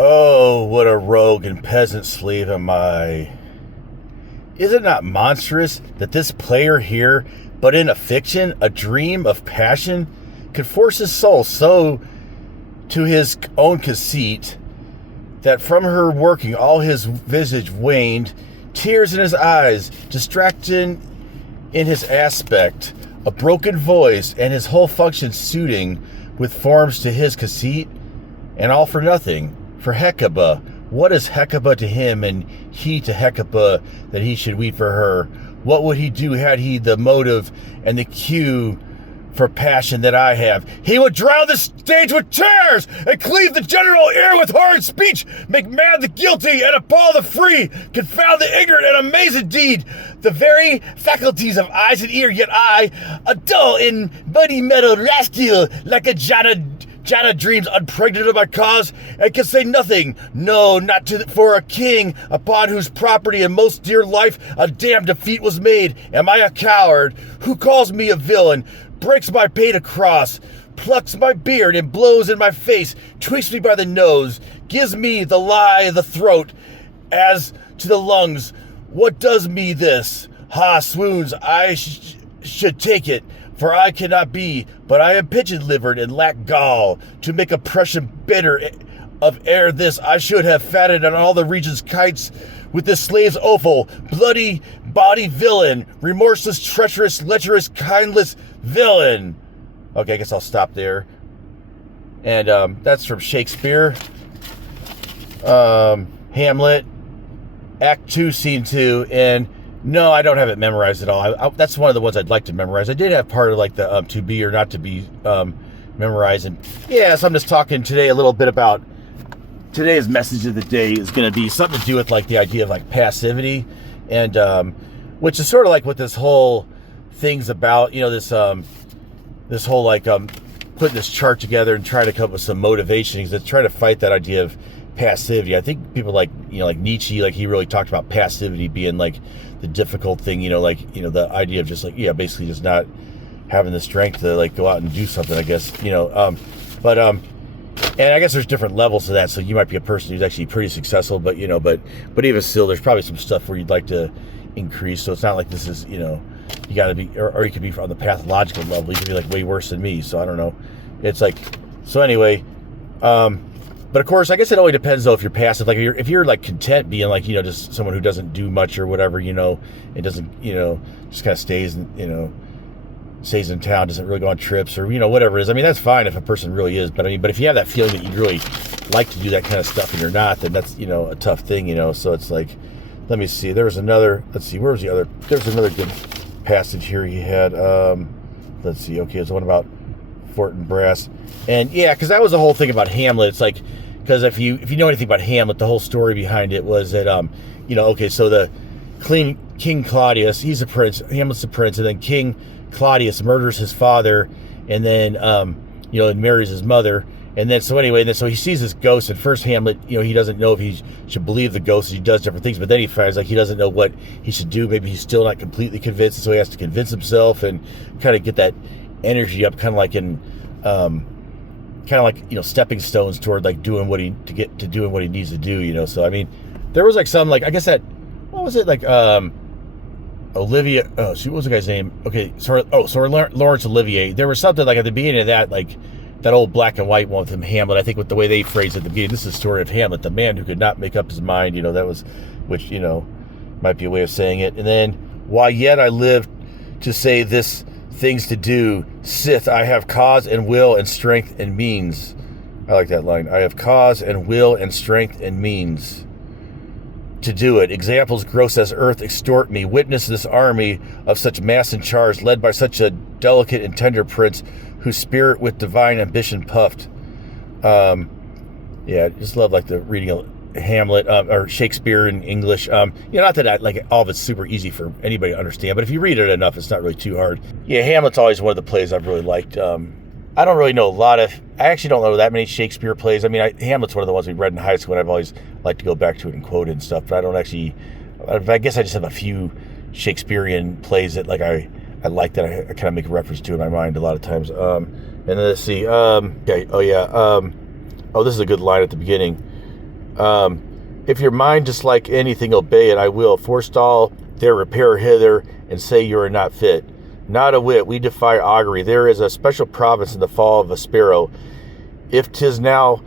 Oh, what a rogue and peasant slave am I. Is it not monstrous that this player here, but in a fiction, a dream of passion, could force his soul so to his own conceit, that from her working all his visage waned, tears in his eyes, distraction in his aspect, a broken voice, and his whole function suiting with forms to his conceit, and all for nothing, for Hecuba. What is Hecuba to him, and he to Hecuba, that he should weep for her? What would he do had he the motive and the cue for passion that I have? He would drown the stage with tears, and cleave the general ear with horrid speech, make mad the guilty, and appall the free, confound the ignorant, and amaze indeed the very faculties of eyes and ear. Yet I, a dull and muddy metal rascal, like a Jana dreams, unpregnant of my cause, and can say nothing, no, not to for a king upon whose property and most dear life a damned defeat was made. Am I a coward? Who calls me a villain? Breaks my paid across, plucks my beard and blows in my face, tweaks me by the nose, gives me the lie of the throat as to the lungs. What does me this? Ha, swoons, I should take it, for I cannot be, but I am pigeon-livered and lack gall, to make oppression bitter of ere this I should have fatted on all the region's kites with this slave's offal, bloody body villain, remorseless, treacherous, lecherous, kindless villain. Okay, I guess I'll stop there. And that's from Shakespeare. Hamlet, Act 2, Scene 2, and no, I don't have it memorized at all. That's one of the ones I'd like to memorize. I did have part of like the to be or not to be memorized. And yeah, so I'm just talking today a little bit about today's message of the day is going to be something to do with like the idea of like passivity, and which is sort of like what this whole thing's about. You know, this whole like putting this chart together and trying to come up with some motivation. Because it's trying to fight that idea of passivity. I think people like, you know, like Nietzsche, like he really talked about passivity being like the difficult thing, you know, like, you know, the idea of just like, yeah, basically just not having the strength to like go out and do something, I guess, you know, and I guess there's different levels to that. So you might be a person who's actually pretty successful, but, you know, but even still, there's probably some stuff where you'd like to increase. So it's not like this is, you know, you got to be, or you could be on the pathological level. You could be like way worse than me. So I don't know. It's like, so anyway, but of course, I guess it only depends though if you're passive. Like if you're like content being like, you know, just someone who doesn't do much or whatever, you know, it doesn't, you know, just kind of stays, you know, stays in town, doesn't really go on trips or, you know, whatever it is. I mean, that's fine if a person really is. But I mean, but if you have that feeling that you'd really like to do that kind of stuff and you're not, then that's, you know, a tough thing, you know. So it's like, let me see. There was another, let's see, where was the other? There's another good passage here he had. Let's see. Okay, it's one about Fortinbras. And yeah, because that was the whole thing about Hamlet. It's like, because if you know anything about Hamlet, the whole story behind it was that, you know, okay, so the King Claudius, he's a prince, Hamlet's a prince, and then King Claudius murders his father, and then, you know, and marries his mother. And then, so anyway, and then so he sees this ghost, and first Hamlet, you know, he doesn't know if he should believe the ghost, he does different things, but then he finds like he doesn't know what he should do. Maybe he's still not completely convinced, so he has to convince himself and kind of get that energy up, kind of like in, kind of like, you know, stepping stones toward like doing what he needs to do, you know. So I mean, there was like some like, I guess that, what was it, like Olivia, oh shoot, what was the guy's name? Okay, so Laurence Olivier. There was something like at the beginning of that, like that old black and white one with him, Hamlet. I think with the way they phrased it at the beginning, this is the story of Hamlet, the man who could not make up his mind, you know. That was, which, you know, might be a way of saying it. And then, why yet I live to say this things to do, sith I have cause and will and strength and means. I like that line. I have cause and will and strength and means to do it. Examples gross as earth extort me. Witness this army of such mass and charge, led by such a delicate and tender prince, whose spirit with divine ambition puffed. Yeah, I just love like the reading of Hamlet or Shakespeare in English. You know, not that I, like all of it's super easy for anybody to understand, but if you read it enough, it's not really too hard. Yeah, Hamlet's always one of the plays I've really liked. I don't really know I actually don't know that many Shakespeare plays. I mean, Hamlet's one of the ones we read in high school, and I've always liked to go back to it and quote it and stuff, but I don't actually, I guess I just have a few Shakespearean plays that like I like that I kind of make a reference to in my mind a lot of times. And then let's see, okay, oh yeah, oh, this is a good line at the beginning. If your mind dislike anything, obey it. I will forestall their repair hither, and say you are not fit. Not a whit. We defy augury. There is a special province in the fall of a sparrow. If 'tis now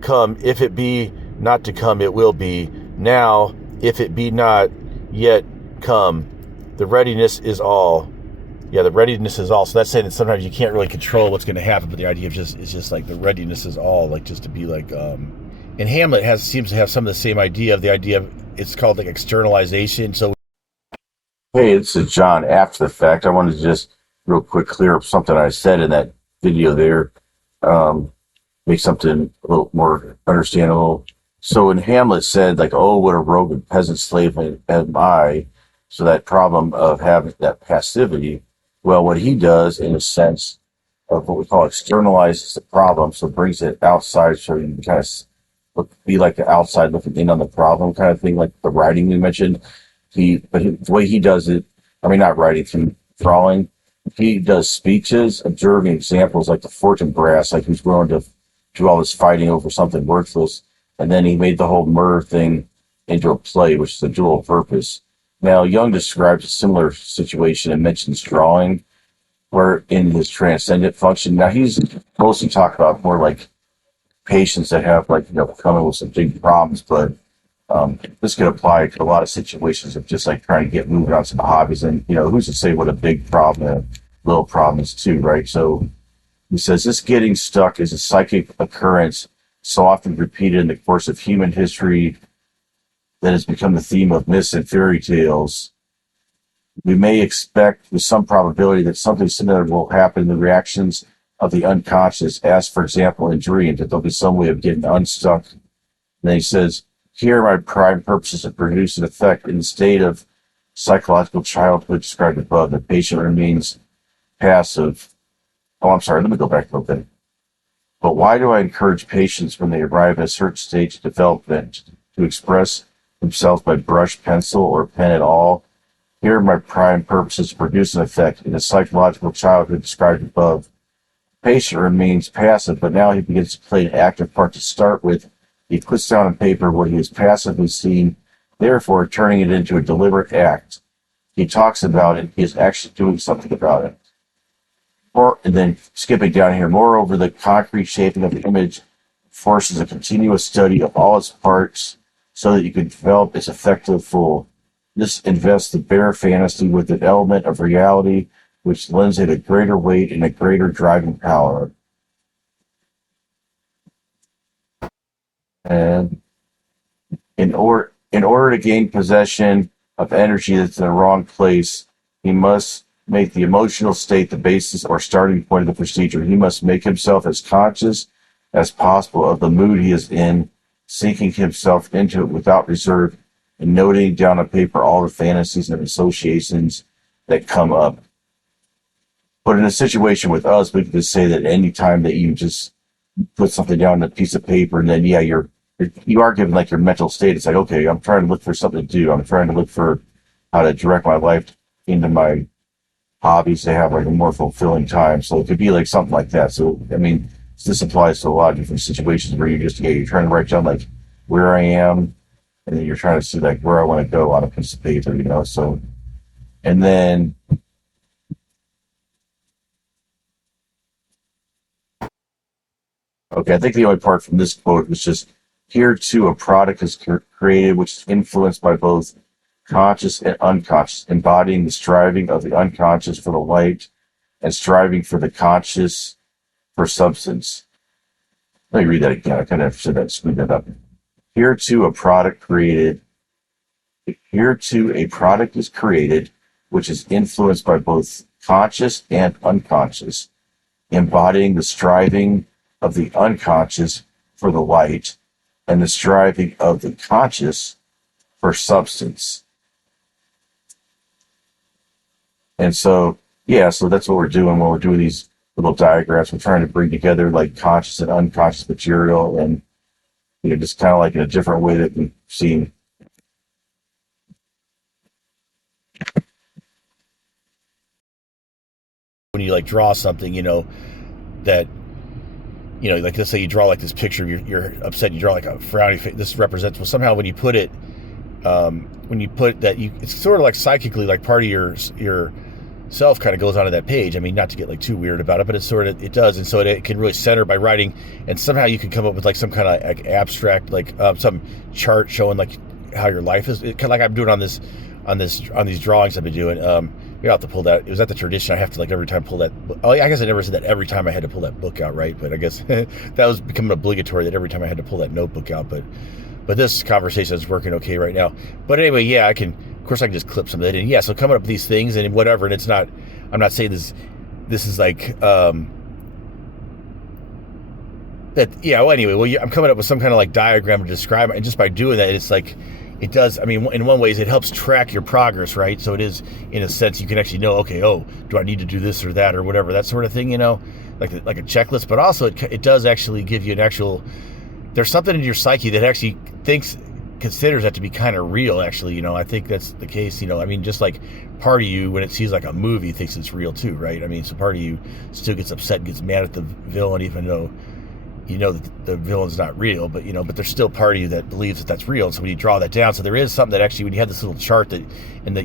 come, if it be not to come, it will be now. If it be not yet come, the readiness is all. Yeah, the readiness is all. So that's saying that sometimes you can't really control what's going to happen, but the idea of it's just like the readiness is all, like just to be like. And Hamlet seems to have some of the same idea of it's called like externalization. So. Hey, this is John. After the fact, I wanted to just real quick clear up something I said in that video there. Make something a little more understandable. So when Hamlet said, like, "Oh, what a rogue and peasant slave am I," so that problem of having that passivity, well, what he does in a sense of what we call externalizes the problem, so brings it outside, so you can kind of be like the outside looking in on the problem kind of thing, like the writing we mentioned. The way he does it, I mean, not writing, through drawing, he does speeches, observing examples like the Fortinbras, like who's willing to do all this fighting over something worthless. And then he made the whole murder thing into a play, which is a dual purpose. Now, Jung describes a similar situation and mentions drawing, where in his transcendent function. Now, he's mostly talking about more like patients that have, like, coming with some big problems, but this could apply to a lot of situations of just like trying to get moving on some hobbies. And, who's to say what a big problem and a little problem is too, right? So he says, this getting stuck is a psychic occurrence so often repeated in the course of human history that has become the theme of myths and fairy tales. We may expect with some probability that something similar will happen in the reactions of the unconscious, as, for example, in dreams, that there'll be some way of getting unstuck. And then he says, here are my prime purposes to produce an effect in the state of psychological childhood described above. The patient remains passive. Oh, I'm sorry. Let me go back a little bit. But why do I encourage patients when they arrive at a certain stage of development to express themselves by brush, pencil, or pen at all? Here are my prime purposes to produce an effect in the psychological childhood described above. The patient remains passive, but now he begins to play an active part to start with. He puts down on paper what he has passively seen, therefore turning it into a deliberate act. He talks about it, he is actually doing something about it. And then skipping down here, moreover, the concrete shaping of the image forces a continuous study of all its parts so that you can develop its effective full. This invests the bare fantasy with an element of reality, which lends it a greater weight and a greater driving power. And in order to gain possession of energy that's in the wrong place, he must make the emotional state the basis or starting point of the procedure. He must make himself as conscious as possible of the mood he is in, sinking himself into it without reserve, and noting down on paper all the fantasies and associations that come up. But in a situation with us, we can just say that any time that you just put something down on a piece of paper, and then you are given like your mental state. It's like, okay, I'm trying to look for something to do. I'm trying to look for how to direct my life into my hobbies to have like a more fulfilling time. So it could be like something like that. So I mean, this applies to a lot of different situations where you're trying to write down like where I am, and then you're trying to see like where I want to go on a piece of paper, So, and then okay, I think the only part from this quote was just, here too a product is created which is influenced by both conscious and unconscious, embodying the striving of the unconscious for the light and striving for the conscious for substance. Let me read that again. I kind of said that, screwed that up. Here too a product is created which is influenced by both conscious and unconscious, embodying the striving of the unconscious for the light and the striving of the conscious for substance. And so, so that's what we're doing when we're doing these little diagrams. We're trying to bring together like conscious and unconscious material, and just kind of like in a different way that we've seen. When you like draw something, that you know, like let's say you draw like this picture of you're upset, you draw like a frowny face. This represents, well, somehow when you put it, it's sort of like psychically, like part of your self kind of goes onto that page. I mean, not to get like too weird about it, but it does. And so it can really center by writing, and somehow you can come up with like some kind of like abstract, like some chart showing like how your life is. Kind of like I'm doing on these drawings I've been doing. You have to pull that. It was at the tradition. I have to like every time pull that. Oh, I guess I never said that every time I had to pull that book out, right? But I guess that was becoming obligatory that every time I had to pull that notebook out. But this conversation is working okay right now. But anyway, yeah, I can just clip some of that in. Yeah, so coming up with these things and whatever, and it's not. I'm not saying this is like that. Yeah. Well, anyway, I'm coming up with some kind of like diagram to describe it, and just by doing that, it's like. It does, I mean, in one way, it helps track your progress, right? So it is, in a sense, you can actually know, okay, do I need to do this or that or whatever, that sort of thing, you know, like a checklist. But also, it does actually give you there's something in your psyche that actually considers that to be kind of real, actually, you know. I think that's the case, you know. I mean, just like part of you, when it sees like a movie, thinks it's real too, right? I mean, so part of you still gets upset and gets mad at the villain, even though you know that the villain's not real, but there's still part of you that believes that that's real. And so when you draw that down, so there is something that actually, when you have this little chart that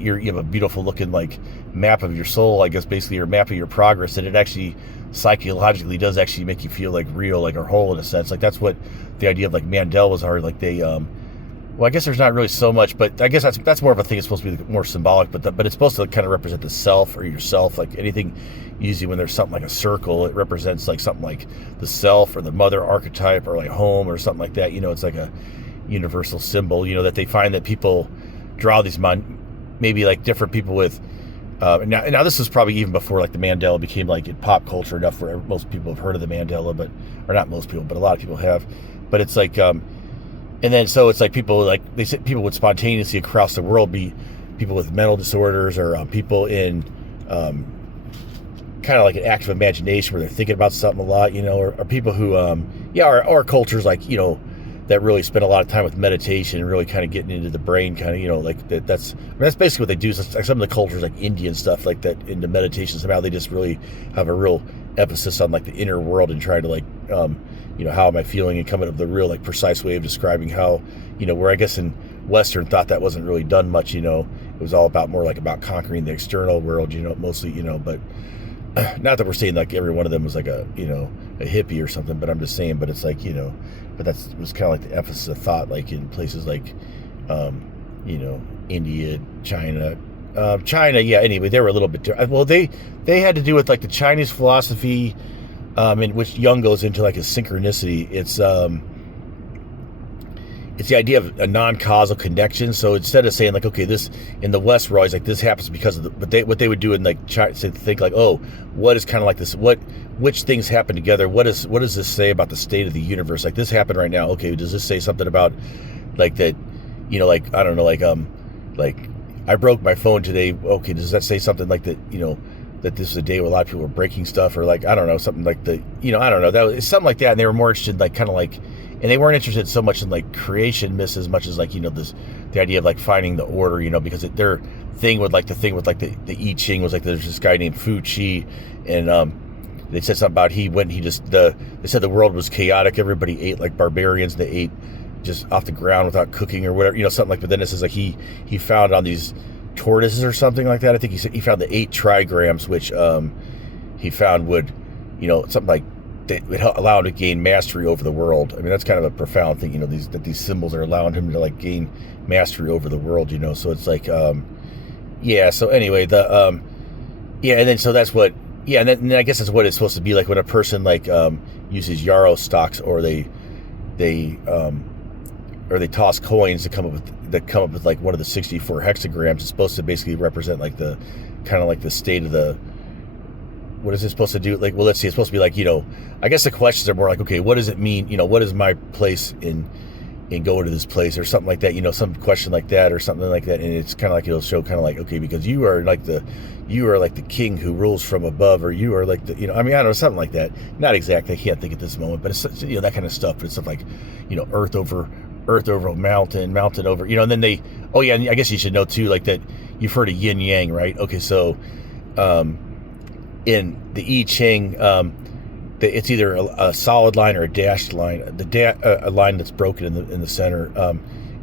you have a beautiful looking like map of your soul, I guess basically, or map of your progress, that it actually psychologically does actually make you feel like real, like, or whole in a sense. Like that's what the idea of like Mandelas are. Like they, well, I guess there's not really so much, but I guess that's more of a thing. It's supposed to be more symbolic, but it's supposed to kind of represent the self or yourself. Like anything, usually when there's something like a circle, it represents like something like the self or the mother archetype or like home or something like that. You know, it's like a universal symbol, you know, that they find that people draw these maybe like different people with, now this is probably even before like the Mandela became like in pop culture enough where most people have heard of the Mandela, or not most people, but a lot of people have. But it's like, and then so it's like people, like they said, people would spontaneously across the world be people with mental disorders, or people in kind of like an active imagination where they're thinking about something a lot, you know, or people who, or cultures like, you know, that really spend a lot of time with meditation and really kind of getting into the brain, kind of, you know, like that's basically what they do. So like some of the cultures like Indian stuff like that into meditation, somehow they just really have a real emphasis on like the inner world and trying to like, you know, how am I feeling, and coming up with a real like precise way of describing how, you know, where I guess in Western thought that wasn't really done much, you know, it was all about more like about conquering the external world, you know, mostly, you know, but not that we're saying like every one of them was like a, you know, a hippie or something, but I'm just saying, but it's like, you know, but that was kind of like the emphasis of thought, like in places like, you know, India, China, yeah. Anyway, they were a little bit different. Well, they had to do with like the Chinese philosophy, in which Jung goes into like a synchronicity. It's the idea of a non-causal connection. So instead of saying like, okay, this in the West, we're always like, this happens because of what they would do in like China, think like, oh, what is kind of like this, which things happen together? What does this say about the state of the universe? Like this happened right now. Okay, does this say something about like that, you know, like, I don't know, like I broke my phone today. Okay, does that say something like that, you know, that this is a day where a lot of people were breaking stuff, or like, I don't know, something like you know, I don't know, that was something like that. And they were more interested in like kind of like, and they weren't interested so much in like creation myths as much as like, you know, the idea of like finding the order, you know, because their thing with like the I Ching was like, there's this guy named Fu Chi, and they said something about they said the world was chaotic, everybody ate like barbarians, they ate just off the ground without cooking or whatever, you know, something like. But then it says like he found on these tortoises or something like that, I think he said he found the 8 trigrams, which he found would, you know, something like that would allow him to gain mastery over the world. I mean, that's kind of a profound thing, you know, these symbols are allowing him to like gain mastery over the world, you know. So it's like, yeah. So anyway, yeah, and then so that's what, yeah, and then I guess that's what it's supposed to be like when a person like uses yarrow stalks, or they toss coins to come up with like one of the 64 hexagrams. It's supposed to basically represent like the kind of like the state of the, what is it supposed to do? Like, well, let's see, it's supposed to be like, you know, I guess the questions are more like, okay, what does it mean? You know, what is my place in going to this place, or something like that, you know, some question like that or something like that. And it's kind of like, it'll show kind of like, okay, because you are like the king who rules from above, or you are like the, you know, I mean, I don't know, something like that. Not exactly, I can't think at this moment, but it's, you know, that kind of stuff. But it's stuff like, you know, earth over a mountain over, you know. And then oh yeah, and I guess you should know too, like that you've heard of yin yang, right? Okay, so in the I Ching, it's either a solid line or a dashed line. A line that's broken in the center.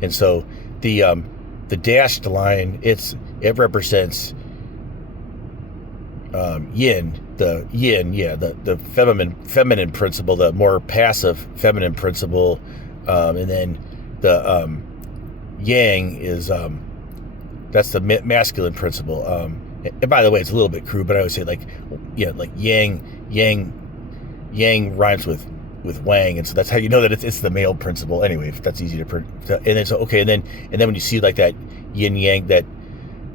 And so the dashed line, it represents yin, the feminine principle, the more passive feminine principle, and then the yang is that's the masculine principle. And by the way, it's a little bit crude, but I would say like yang rhymes with wang, and so that's how you know that it's the male principle. Anyway, if that's easy to print. And then and then when you see like that yin yang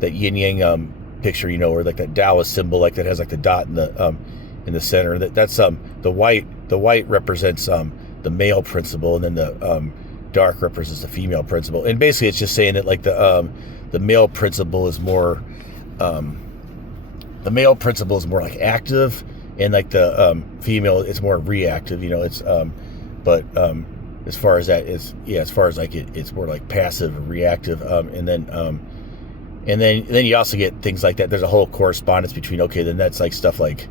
yin yang picture, or like that Taoist symbol, like that has like the dot in the center. That's the white represents the male principle, and then the dark represents the female principle. And basically, it's just saying that like the male principle is more like active, and like the female is more reactive. It's but as far as that is, as far as like it's more like passive or reactive. And then you also get things like that. There's a whole correspondence between, then that's like stuff like,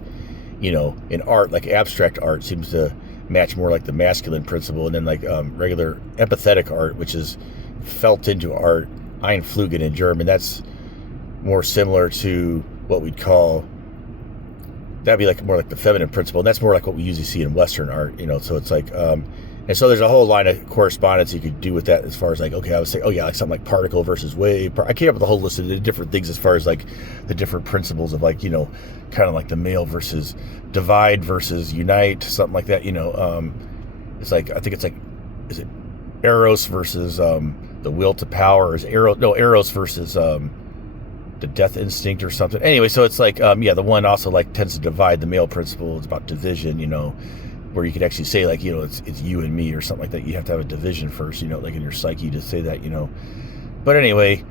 in art, like abstract art seems to match more like the masculine principle, and then like regular empathetic art, which is felt into art, Einfühlung in German, that's more similar to what we'd call, that'd be like more like the feminine principle, and that's more like what we usually see in Western art, so it's like, and so there's a whole line of correspondence you could do with that, as far as like, I would say, like something like particle versus wave. I came up with a whole list of different things as far as like the different principles of like, kind of like the male versus divide versus unite, something like that, it's like, I think it's like, is it Eros versus the will to power, or is Eros versus the death instinct or something. Anyway, so it's like, the one also like tends to divide. The male principle is about division, where you could actually say like, it's you and me or something like that. You have to have a division first, like in your psyche to say that, But anyway,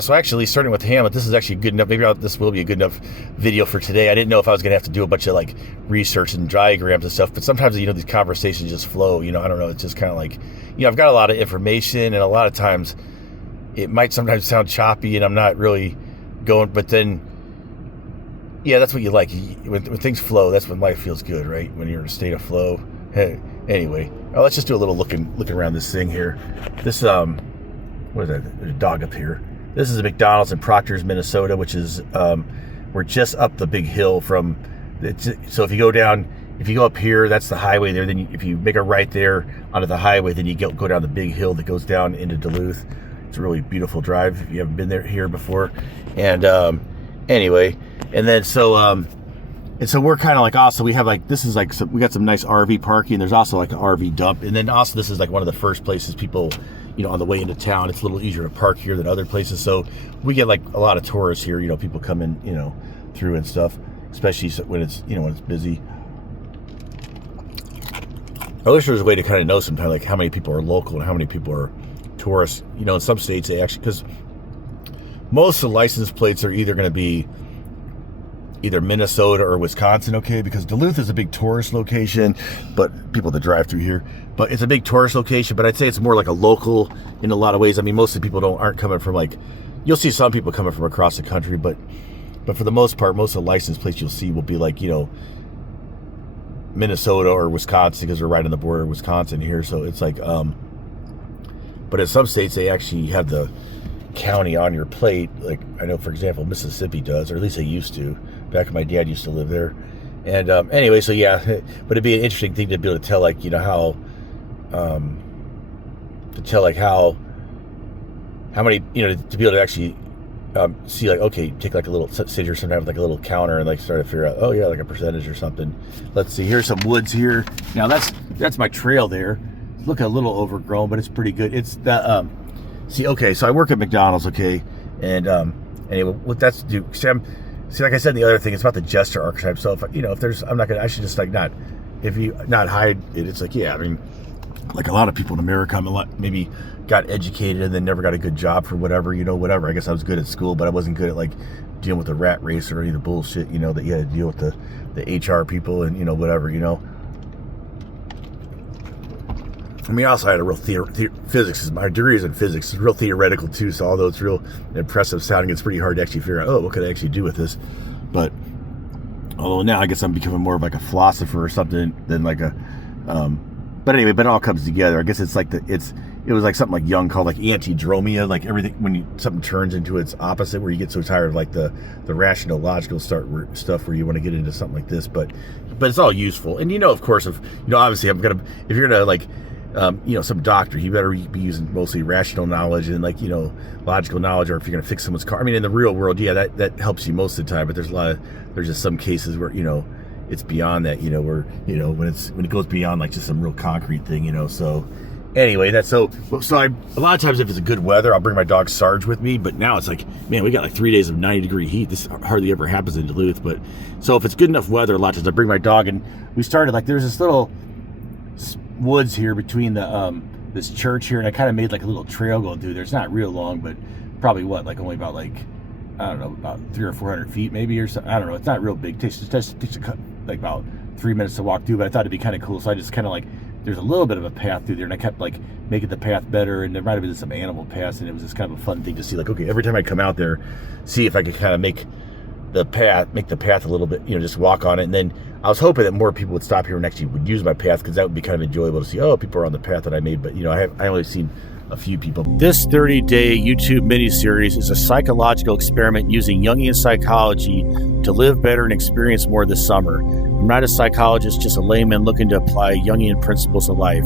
so actually starting with Hamlet, this is actually good enough. Maybe this will be a good enough video for today. I didn't know if I was going to have to do a bunch of like research and diagrams and stuff, but sometimes, these conversations just flow, I don't know. It's just kind of like, I've got a lot of information, and a lot of times it might sometimes sound choppy and I'm not really going, but then, that's what you like. When things flow, that's when life feels good, right? When you're in a state of flow. Hey, anyway, let's just do a little looking around this thing here. This, what is that? There's a dog up here. This is a McDonald's in Proctor's, Minnesota, which is, we're just up the big hill from, so if you go up here, that's the highway there. Then if you make a right there onto the highway, then you go down the big hill that goes down into Duluth. It's a really beautiful drive if you haven't been here before. And anyway, and then so we're kind of like, also we have like, this is like we got some nice RV parking. There's also like an RV dump, and then also this is like one of the first places people, on the way into town. It's a little easier to park here than other places, so we get like a lot of tourists here. People come in, through and stuff, especially when it's when it's busy. I wish there was a way to kind of know sometimes like how many people are local and how many people are tourists. In some states they actually, because most of the license plates are either going to be either Minnesota or Wisconsin, because Duluth is a big tourist location, but people that drive through here, but it's a big tourist location, but I'd say it's more like a local in a lot of ways. I mean, most of the people aren't coming from like, you'll see some people coming from across the country, but for the most part, most of the license plates you'll see will be like, Minnesota or Wisconsin, because we're right on the border of Wisconsin here. So it's like, but in some states they actually have the county on your plate. Like I know, for example, Mississippi does, or at least they used to. Back when my dad used to live there. And anyway, so but it'd be an interesting thing to be able to tell, like, how many, to be able to actually see, like, okay, take like a little, sit here sometimes like a little counter and like start to figure out, like a percentage or something. Let's see, here's some woods here. Now that's my trail there. Look, a little overgrown, but it's pretty good. It's the so I work at McDonald's, and anyway, what that's to do. See, like I said, the other thing is about the jester archetype. So if there's, I should just like not hide it. It's like, I mean, like a lot of people in America, maybe got educated and then never got a good job for whatever. I guess I was good at school, but I wasn't good at like dealing with the rat race or any of the bullshit, that you had to deal with the HR people and whatever. I mean, I also had a real physics. My degree is in physics. It's real theoretical too. So although it's real impressive sounding, it's pretty hard to actually figure out, what could I actually do with this? But Although now I guess I'm becoming more of like a philosopher or something than like a, but anyway, but it all comes together. I guess it's like it was like something like Jung called like antidromia, like everything when something turns into its opposite, where you get so tired of like the rational, logical stuff where you want to get into something like this. But it's all useful, and of course, obviously, if you're gonna like, some doctor, you better be using mostly rational knowledge and like logical knowledge, or if you're gonna fix someone's car. I mean, in the real world, yeah, that helps you most of the time. But there's just some cases where it's beyond that, where when it goes beyond like just some real concrete thing, so. Anyway, a lot of times if it's a good weather, I'll bring my dog Sarge with me. But now it's like, man, we got like 3 days of 90-degree heat. This hardly ever happens in Duluth. But so if it's good enough weather, a lot of times I bring my dog, and we started like there's this little woods here between the this church here, and I kind of made like a little trail going through there. It's not real long, but probably only about like, I don't know, about 300 or 400 feet maybe, or something. I don't know. It's not real big. It takes like about 3 minutes to walk through, but I thought it'd be kind of cool, so I just kind of like. There's a little bit of a path through there, and I kept like making the path better, and there might have been some animal paths, and it was just kind of a fun thing to see. Like, okay, every time I come out there, see if I could kind of make the path a little bit, just walk on it. And then I was hoping that more people would stop here and actually would use my path, because that would be kind of enjoyable to see. Oh, people are on the path that I made, but I only seen a few people. This 30-day YouTube mini-series is a psychological experiment using Jungian psychology to live better and experience more this summer. I'm not a psychologist, just a layman looking to apply Jungian principles to life.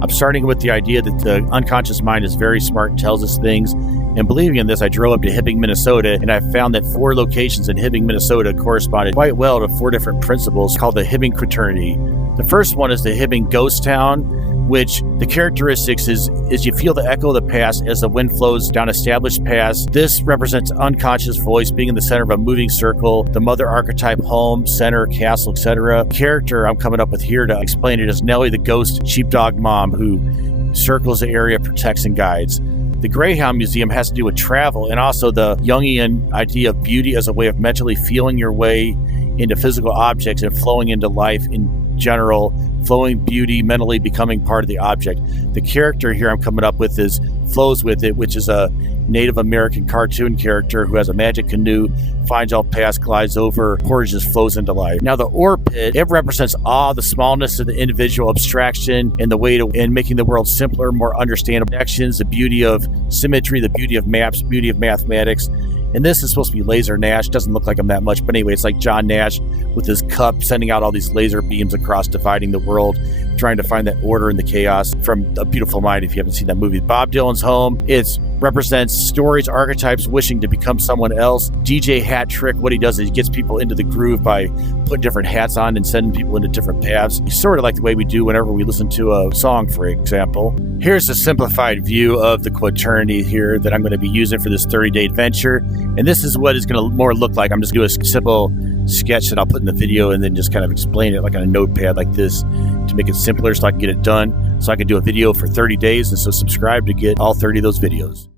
I'm starting with the idea that the unconscious mind is very smart and tells us things. And believing in this, I drove up to Hibbing, Minnesota, and I found that 4 locations in Hibbing, Minnesota corresponded quite well to 4 different principles called the Hibbing Quaternity. The first one is the Hibbing Ghost Town, which the characteristics is you feel the echo of the past as the wind flows down established paths. This represents unconscious voice being in the center of a moving circle, the mother archetype, home, center, castle, etc. Character I'm coming up with here to explain it is Nellie, the ghost sheepdog mom who circles the area, protects and guides. The Greyhound Museum has to do with travel and also the Jungian idea of beauty as a way of mentally feeling your way into physical objects and flowing into life in general, flowing beauty, mentally becoming part of the object. The character here I'm coming up with is Flows With It, which is a Native American cartoon character who has a magic canoe, finds all paths, glides over, portages, flows into life. Now the ore pit, it represents awe, the smallness of the individual, abstraction, and the way in making the world simpler, more understandable. Connections, the beauty of symmetry, the beauty of maps, beauty of mathematics. And this is supposed to be Laser Nash. Doesn't look like him that much, but anyway, it's like John Nash with his cup sending out all these laser beams across, dividing the world, trying to find that order in the chaos from A Beautiful Mind, if you haven't seen that movie. Bob Dylan's home, it represents stories, archetypes, wishing to become someone else. DJ Hat Trick, what he does is he gets people into the groove by putting different hats on and sending people into different paths. It's sort of like the way we do whenever we listen to a song, for example. Here's a simplified view of the quaternity here that I'm going to be using for this 30-day adventure. And this is what it's going to more look like. I'm just going to do a simple sketch that I'll put in the video and then just kind of explain it like on a notepad like this to make it simpler so I can get it done. So I can do a video for 30 days. And so subscribe to get all 30 of those videos.